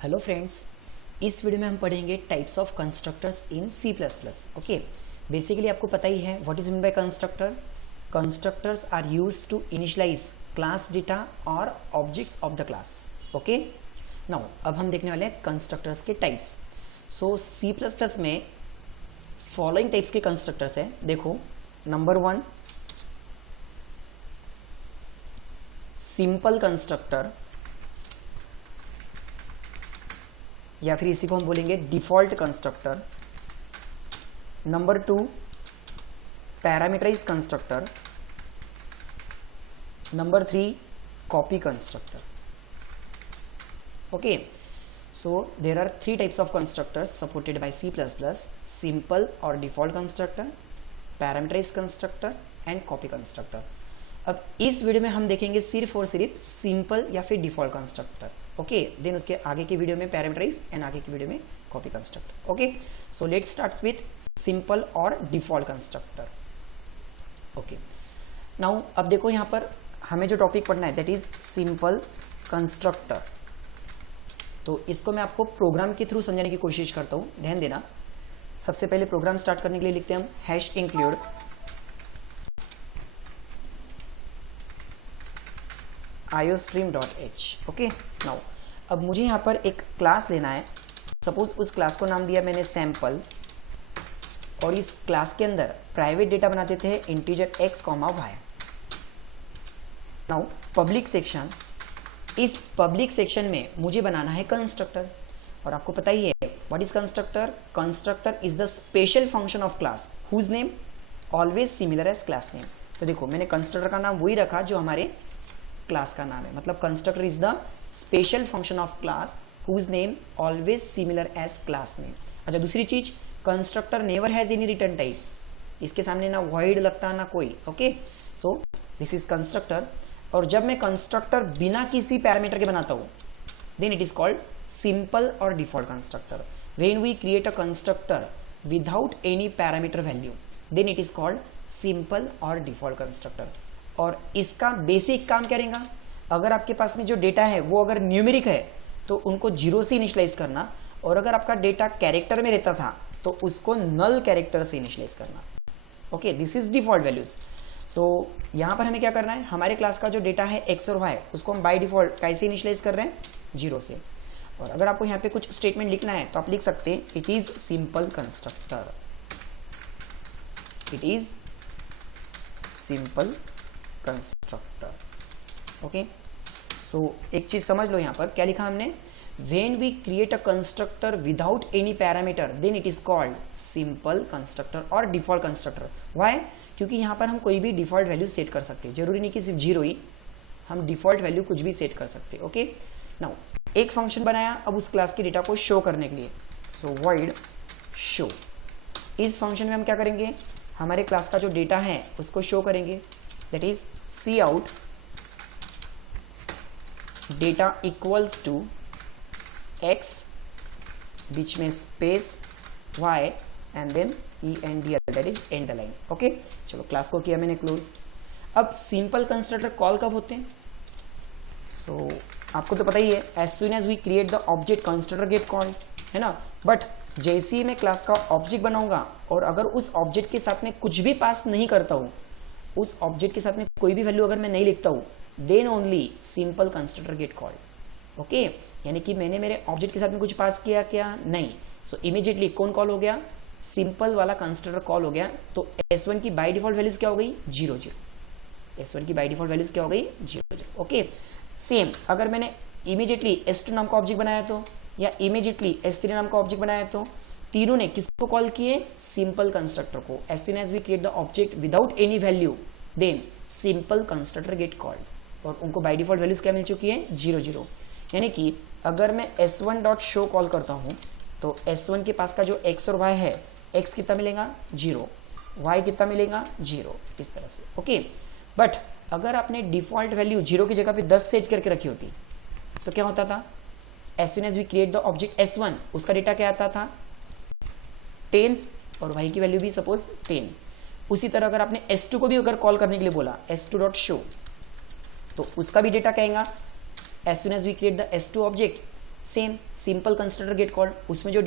Hello friends, इस video में हम पढ़ेंगे types of constructors in C plus plus. Okay, basically आपको पता ही है what is mean by constructor. Constructors are used to initialize class data और objects of the class. Okay, now अब हम देखने वाले हैं कंस्ट्रक्टर्स के types. So C plus plus में फॉलोइंग टाइप्स के कंस्ट्रक्टर्स हैं। देखो, नंबर 1 सिंपल कंस्ट्रक्टर, या फिर इसी को हम बोलेंगे default constructor. Number 2 parameterize constructor. Number 3 copy constructor. Okay, so there are 3 types of constructors supported by C plus plus: simple और default constructor, parameterize constructor and copy constructor. अब इस video में हम देखेंगे सिर्फ और सिर्फ सिंपल या फिर डिफॉल्ट कंस्ट्रक्टर। ओके, देन उसके आगे की वीडियो में पैरामीटराइज एंड आगे की वीडियो में copy constructor. Okay, so let's start with simple और डिफॉल्ट कंस्ट्रक्टर। ओके, नाउ अब देखो यहाँ पर हमें जो टॉपिक पढ़ना है दैट इज सिंपल कंस्ट्रक्टर। तो इसको मैं आपको प्रोग्राम के थ्रू समझाने की कोशिश करता हूँ, ध्यान देना। सबसे पहले प्रोग्राम स्टार्ट करने के लिए लिखते हैं हम #include iostream.h। ओके, नाउ अब मुझे यहाँ पर एक क्लास लेना है। सपोज उस क्लास को नाम दिया मैंने सैंपल, और इस क्लास के अंदर प्राइवेट डेटा बनाते थे integer x, y। Now public section, इस पब्लिक सेक्शन में मुझे बनाना है कंस्ट्रक्टर। और आपको पता ही है what is constructor. Constructor is the special function of class whose name always similar as class name. तो देखो, मैंने कंस्ट्रक्टर का नाम वही रखा जो हमारे क्लास का नाम है। मतलब constructor is the special function of class whose name always similar as class name. अच्छा, दूसरी चीज, constructor never has any return type. इसके सामने ना वॉइड लगता ना कोई। Okay, so this is constructor. और जब मैं कंस्ट्रक्टर बिना किसी पैरामीटर के बनाता हूं then it is called simple और default constructor. When we create a constructor without any parameter value then it is called simple और डिफॉल्ट कंस्ट्रक्टर। और इसका बेसिक काम क्या रहेगा, अगर आपके पास में जो डेटा है वो अगर न्यूमेरिक है तो उनको 0 से इनिशियलाइज करना, और अगर आपका डेटा कैरेक्टर में रहता था तो उसको नल कैरेक्टर से इनिशियलाइज करना। Okay, this is default values. So यहां पर हमें क्या करना है, हमारे क्लास का जो डेटा है x और y उसको हम बाय डिफॉल्ट कैसे इनिशियलाइज कर रहे हैं, 0 से। और अगर आपको यहाँ पे कुछ स्टेटमेंट लिखना है तो आप लिख सकते हैं it is simple constructor, it is simple constructor. Okay, so एक चीज समझ लो, यहां पर क्या लिखा हमने, when we create a constructor without any parameter then it is called simple constructor और डिफॉल्ट कंस्ट्रक्टर। व्हाई? क्योंकि यहां पर हम कोई भी डिफॉल्ट वैल्यू सेट कर सकते हैं, जरूरी नहीं कि सिर्फ 0 ही, हम डिफॉल्ट वैल्यू कुछ भी सेट कर सकते हैं। ओके, नाउ एक फंक्शन बनाया अब उस क्लास के डेटा को शो करने के लिए, सो void शो। इस फंक्शन में हम क्या करेंगे, हमारे क्लास का जो डेटा है उसको शो करेंगे, that is cout data equals to x, बीच में space y and then endl, that is end line. Okay, चलो क्लास को किया मैंने क्लोज। अब सिंपल कंस्ट्रक्टर कॉल कब होते हैं, सो आपको तो पता ही है, as soon as we create the object constructor get called, है ना। बट जैसे ही मैं क्लास का ऑब्जेक्ट बनाऊंगा और अगर उस ऑब्जेक्ट के साथ में कुछ भी पास नहीं करता हूं, उस ऑब्जेक्ट के साथ में कोई भी वैल्यू अगर मैं नहीं लिखता हूं, then only simple constructor get called. Okay, यानी कि मैंने मेरे ऑब्जेक्ट के साथ में कुछ पास किया क्या, नहीं, सो इमीडिएटली कौन कॉल हो गया, सिंपल वाला कंस्ट्रक्टर कॉल हो गया। तो S1 की बाय डिफॉल्ट वैल्यूज क्या हो गई, 0 0। S1 की बाय डिफॉल्ट वैल्यूज क्या हो गई, 0 0। ओके, सेम अगर मैंने इमीडिएटली S2 नाम का ऑब्जेक्ट बनाया तो, या इमीडिएटली S3 नाम का ऑब्जेक्ट बनाया तो, तीनों ने किसको कॉल किए, सिंपल कंस्ट्रक्टर को। As soon as we create the object without any value then simple constructor get called, और उनको बाय डिफॉल्ट वैल्यूज क्या मिल चुकी है, 0 0। यानी कि अगर मैं S1 डॉट शो कॉल करता हूं तो S1 के पास का जो x और y है, x कितना मिलेगा, 0, y कितना मिलेगा, 0, इस तरह से। ओके, बट अगर आपने डिफॉल्ट वैल्यू 0 की जगह पे 10 सेट करके रखी होती तो क्या होता था, as soon as we create the object S1 उसका डेटा क्या आता था, 10, और y की वैल्यू भी सपोज 10। उसी तरह अगर आपने S2 को भी अगर कॉल करने के लिए बोला, S2 डॉट शो, तो उसका भी डेटा क्या आएगा, as soon as we create the S2 object same simple constructor get called, उसमें जो